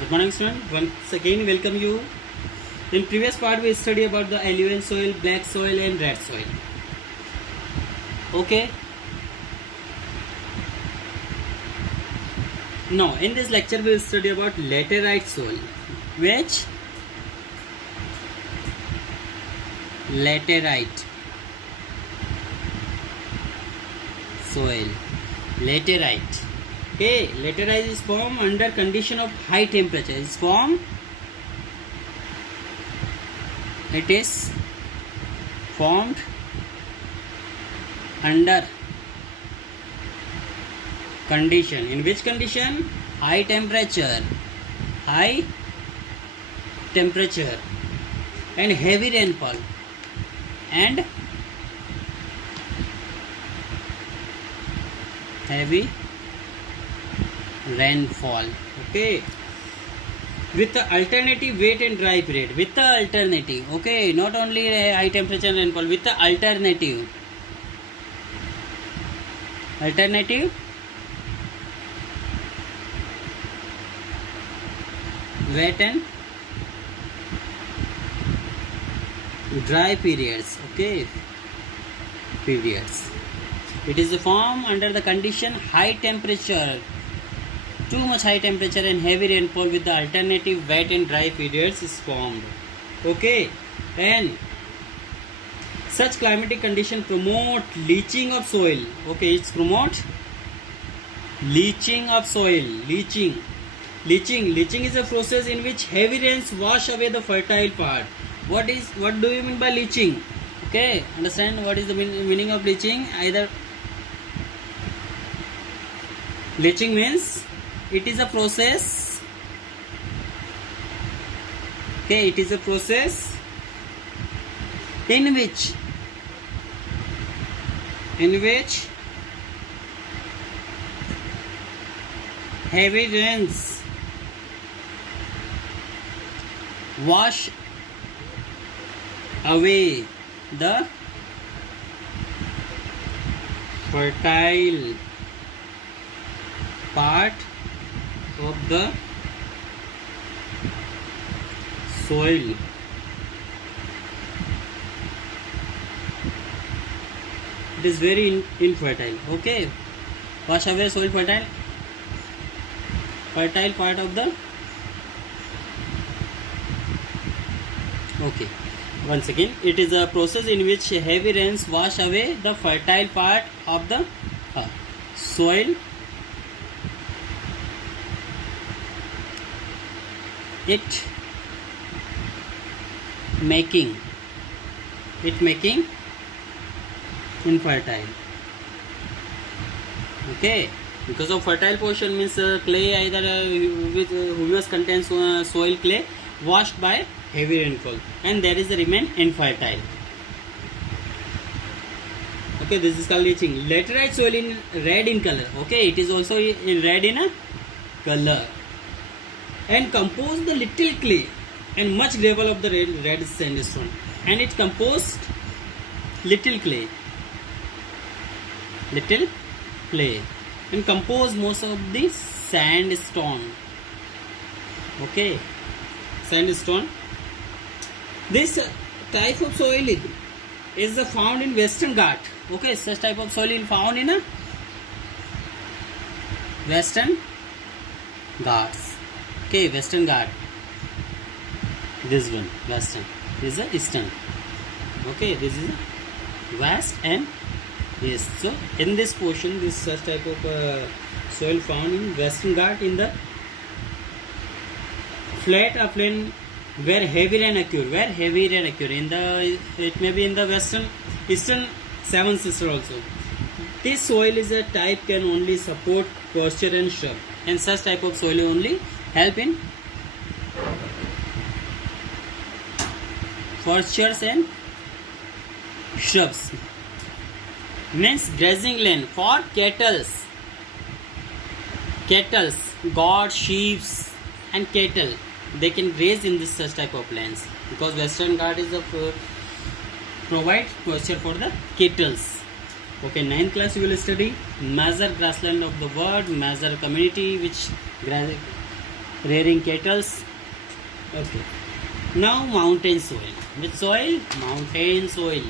Good morning, student. Once again, welcome you. In previous part, we studied about the alluvial soil, black soil, and red soil. Okay. Now, in this lecture, we will study about laterite soil. Which? Laterite soil. Laterite. Okay, laterite is formed under condition of high temperature. It is formed under condition. In which condition? High temperature and heavy rainfall and heavy rainfall. Okay, with the alternative wet and dry period. With the alternative, okay, not only high temperature and rainfall, with the alternative wet and dry periods. Okay, periods. It is formed under the condition high temperature, too much high temperature and heavy rainfall with the alternative wet and dry periods is formed. Okay, and such climatic condition promote leaching of soil. Okay, it's promote leaching of soil. Leaching is a process in which heavy rains wash away the fertile part. What do you mean by leaching? Okay, understand what is the meaning of leaching? Either leaching means it is a process. Okay, it is a process in which heavy rains wash away the fertile part of the soil. It is very infertile. Okay, wash away soil fertile part of the. Okay, once again, it is a process in which heavy rains wash away the fertile part of the soil. It making infertile. Okay, because of fertile portion means clay, either with humus contains soil clay washed by heavy rainfall, and there is the remain infertile. Okay, this is called leaching. Laterite soil in red in color. Okay, it is also in red in a color, and composed the little clay and much gravel of the red sandstone, and it composed little clay and composed most of the sandstone. Okay, sandstone. This type of soil is found in Western Ghat. Okay, such type of soil is found in a Western Ghats. Okay, Western Ghat. This one, Western. This is the Eastern. Okay, this is West and East. So, in this portion, this such type of soil found in Western Ghat, in the flat upland where heavy rain occur. In the, it may be in the Eastern Seven Sisters also. This soil is a type can only support pasture and shrub, and such type of soil only help in pastures and shrubs. Means grazing land for cattles, goats, sheep and cattle. They can graze in this such type of lands, because Western Ghat is a provide pasture for the cattles. Okay, 9th class you will study major grassland of the world, major community which rearing cattle. Okay. Now mountain soil. Which soil? Mountain soil.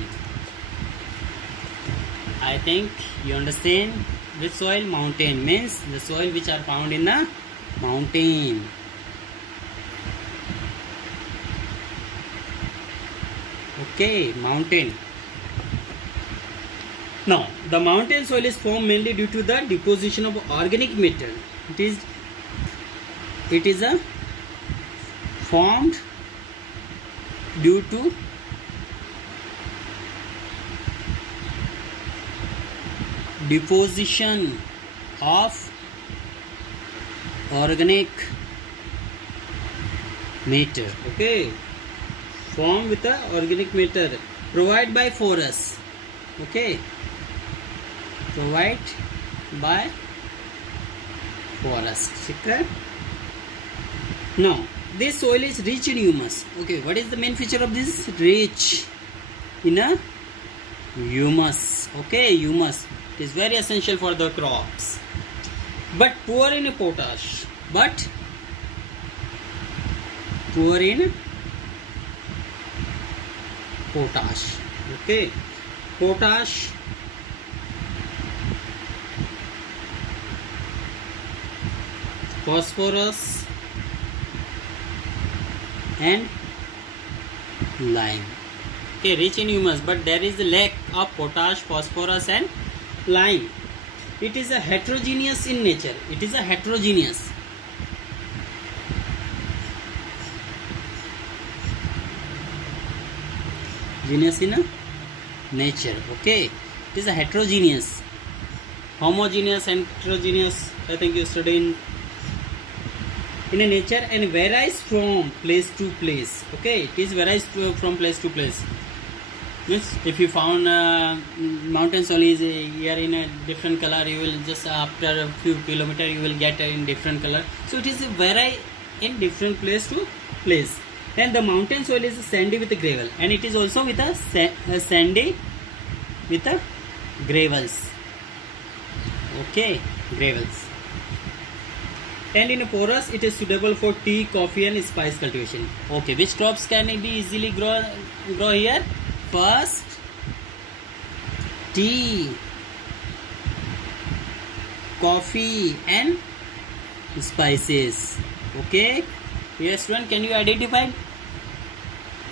I think you understand. Which soil? Mountain means the soil which are found in the mountain. Okay, mountain. Now, the mountain soil is formed mainly due to the deposition of organic matter. It is a formed due to deposition of organic matter. Okay, formed with the organic matter provided by forest. Okay, provided by forest. Okay. Now this soil is rich in humus. Okay, what is the main feature of this? Rich in a humus. Okay, humus. It is very essential for the crops, but poor in potash. But poor in potash. Okay, potash, phosphorus and lime. Okay, rich in humus, but there is a lack of potash, phosphorus and lime. It is a heterogeneous in nature. It is a heterogeneous. Genus in a nature. Okay, it is a heterogeneous. Homogeneous and heterogeneous, I think you study in a nature, and varies from place to place. Okay, it is varies from place to place. Means if you found mountain soil is here in a different color, you will just after a few kilometers you will get in different color. So it is a vary in different place to place. And the mountain soil is sandy with a gravel, and it is also with a sandy with a gravels. Okay, gravels. And in a porous, it is suitable for tea, coffee and spice cultivation. Okay, which crops can it be easily grow here? First, tea, coffee and spices. Okay, yes, student, can you identify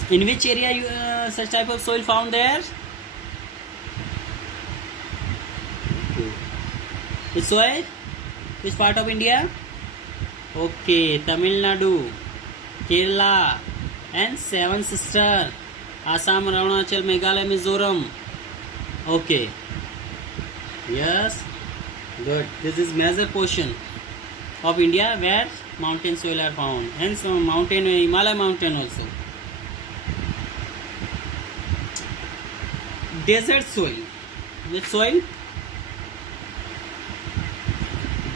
in which area you, such type of soil found there? Okay. Which soil? Which part of India? Okay, Tamil Nadu, Kerala and Seven Sisters, Assam, Arunachal, Meghalaya, Mizoram. Okay, yes, good. This is major portion of India where mountain soil are found, and some mountain, Himalaya mountain also. Desert soil. Which soil?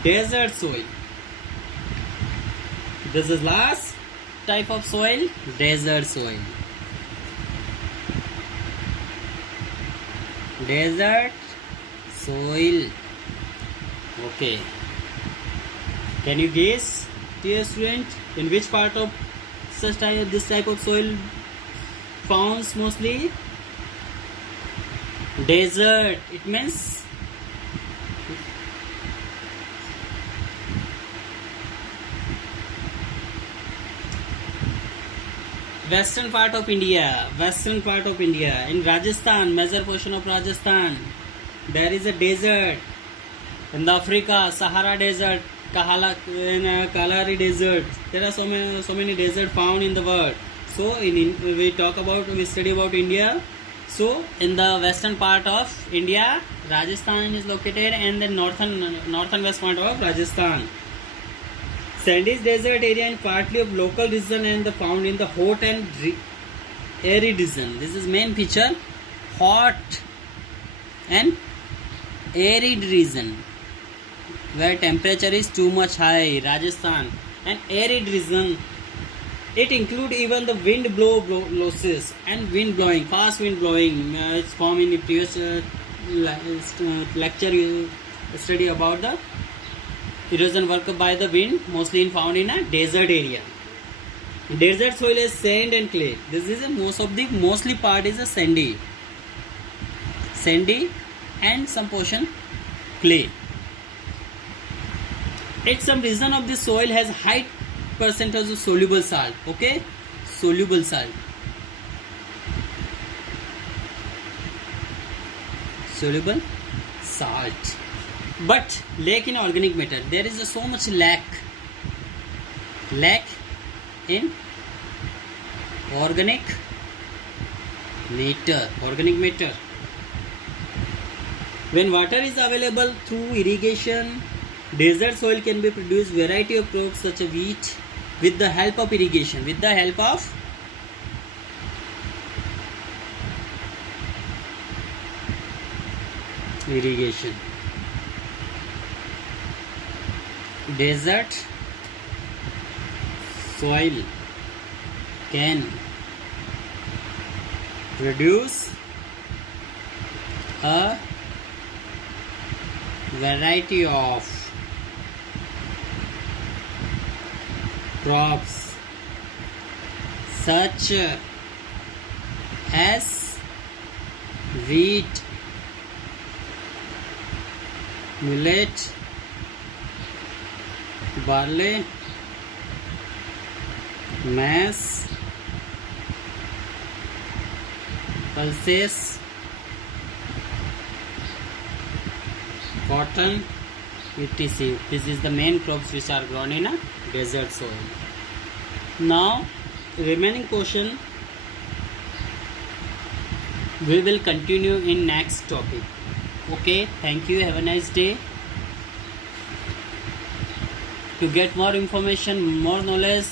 Desert soil. This is last type of soil, desert soil. Desert soil. Okay. Can you guess, dear student, in which part of this type of soil found mostly? Desert. It means western part of India. In Rajasthan, major portion of Rajasthan, there is a desert. In the Africa, Sahara Desert, Kalahari Desert. There are so many deserts found in the world. So we study about India. So in the western part of India, Rajasthan is located, and the northern west part of Rajasthan. Sandy desert area and partly of local region, and found in the hot and arid region. This is main feature, hot and arid region, where temperature is too much high. Rajasthan and arid region. It include even the wind losses and wind blowing, fast wind blowing. It's formed in the previous lecture you study about the Erosion work by the wind, mostly found in a desert area. Desert soil is sand and clay. This is mostly part is a sandy and some portion clay. At some region of the soil has high percentage of soluble salt. Okay, soluble salt. Soluble salt. But lack in organic matter. There is so much lack in organic matter. When water is available through irrigation, desert soil can be produced variety of crops such as wheat with the help of irrigation. With the help of irrigation. Desert soil can produce a variety of crops such as wheat, millet, barley, maize, pulses, cotton, etc. This is the main crops which are grown in a desert soil. Now, remaining portion we will continue in next topic. Okay, thank you. Have a nice day. To get more information, more knowledge,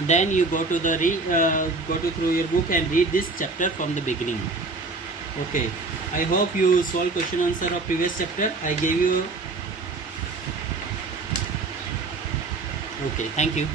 then you go to through your book and read this chapter from the beginning. Okay, I hope you solve question answer of previous chapter I gave you. Okay, thank you.